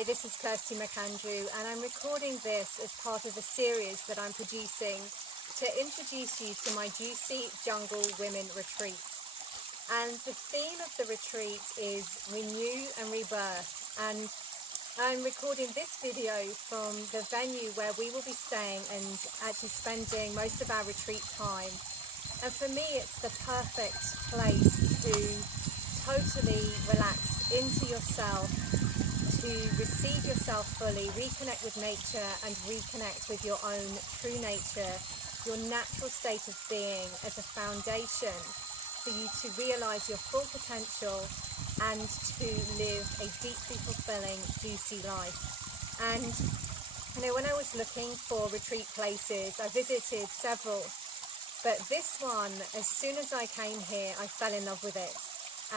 Hi, this is Kirsty McAndrew, and I'm recording this as part of a series that I'm producing to introduce you to my Juicy Jungle Women Retreat. And the theme of the retreat is Renew and Rebirth, and I'm recording this video from the venue where we will be staying and actually spending most of our retreat time. And for me, it's the perfect place to totally relax into yourself, to receive yourself fully, reconnect with nature and reconnect with your own true nature, your natural state of being as a foundation for you to realize your full potential and to live a deeply fulfilling, juicy life. And you know, when I was looking for retreat places, I visited several, but this one, as soon as I came here, I fell in love with it.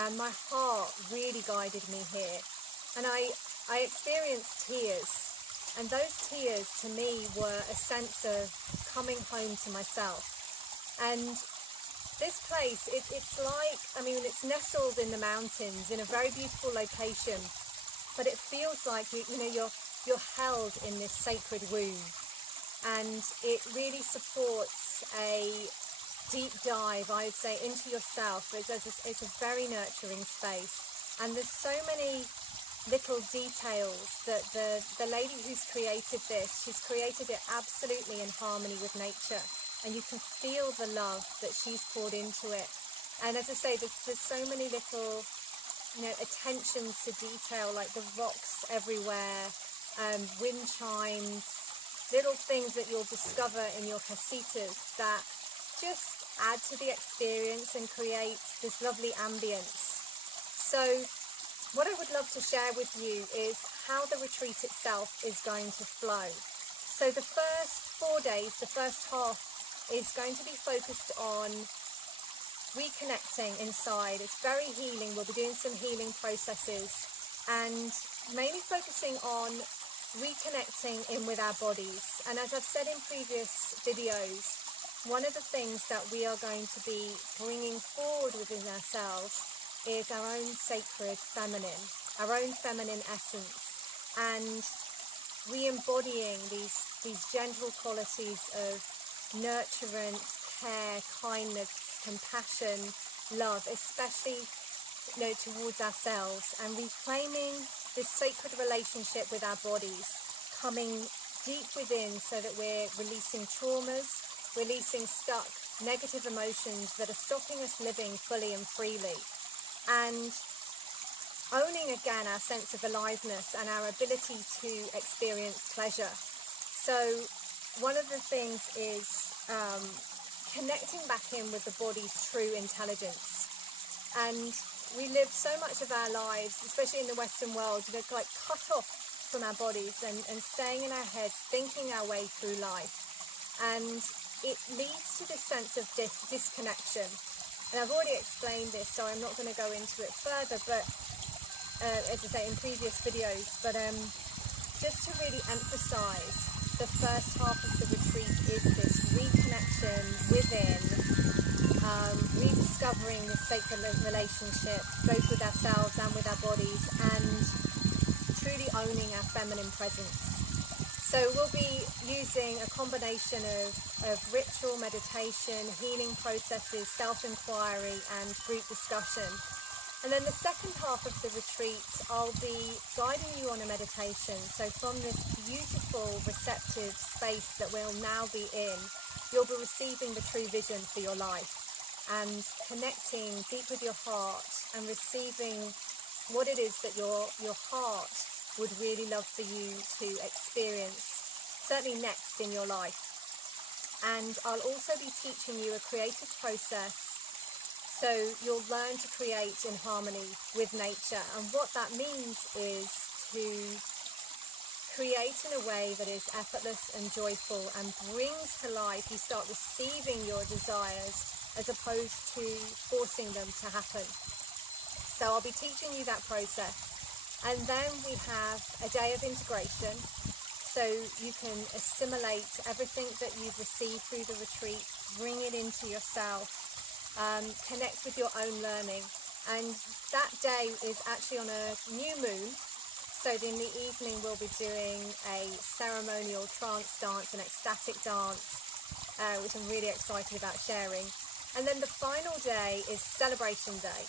And my heart really guided me here. And I experienced tears, and those tears to me were a sense of coming home to myself. And this place, it's like, I mean, it's nestled in the mountains in a very beautiful location, but it feels like you're held in this sacred womb, and it really supports a deep dive, I would say, into yourself. It's a very nurturing space, and there's so many little details that the lady who's created this, she's created it absolutely in harmony with nature, and you can feel the love that she's poured into it. And as I say, there's so many little, attention to detail, like the rocks everywhere, wind chimes, little things that you'll discover in your casitas that just add to the experience and create this lovely ambience. So what I would love to share with you is how the retreat itself is going to flow. So the first 4 days, the first half, is going to be focused on reconnecting inside. It's very healing. We'll be doing some healing processes and mainly focusing on reconnecting in with our bodies. And as I've said in previous videos, one of the things that we are going to be bringing forward within ourselves is our own sacred feminine, our own feminine essence, and re-embodying these gentle qualities of nurturance, care, kindness, compassion, love, especially towards ourselves, and reclaiming this sacred relationship with our bodies, coming deep within so that we're releasing traumas, releasing stuck negative emotions that are stopping us living fully and freely, and owning again our sense of aliveness and our ability to experience pleasure. So one of the things is connecting back in with the body's true intelligence. And we live so much of our lives, especially in the Western world, like cut off from our bodies and staying in our heads, thinking our way through life. And it leads to this sense of disconnection. And I've already explained this, so I'm not going to go into it further, but as I say in previous videos, but just to really emphasize, the first half of the retreat is this reconnection within, rediscovering the sacred relationship, both with ourselves and with our bodies, and truly owning our feminine presence. So we'll be using a combination of ritual, meditation, healing processes, self-inquiry and group discussion. And then the second half of the retreat, I'll be guiding you on a meditation. So from this beautiful, receptive space that we'll now be in, you'll be receiving the true vision for your life and connecting deep with your heart and receiving what it is that your heart would really love for you to experience, certainly next in your life. And I'll also be teaching you a creative process, so you'll learn to create in harmony with nature. And what that means is to create in a way that is effortless and joyful and brings to life. You start receiving your desires as opposed to forcing them to happen. So I'll be teaching you that process. And then we have a day of integration, so you can assimilate everything that you've received through the retreat, bring it into yourself, connect with your own learning. And that day is actually on a new moon, So in the evening we'll be doing a ceremonial trance dance, an ecstatic dance, which I'm really excited about sharing. And then the final day is celebration day.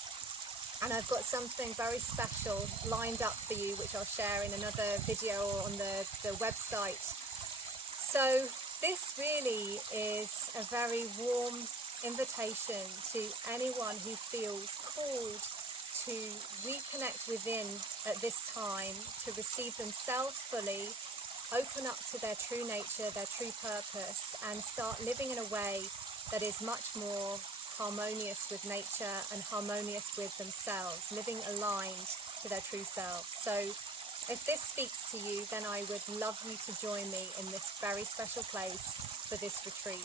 And I've got something very special lined up for you, which I'll share in another video or on the website. So this really is a very warm invitation to anyone who feels called to reconnect within at this time, to receive themselves fully, open up to their true nature, their true purpose, and start living in a way that is much more harmonious with nature and harmonious with themselves, living aligned to their true selves. So if this speaks to you, then I would love you to join me in this very special place for this retreat.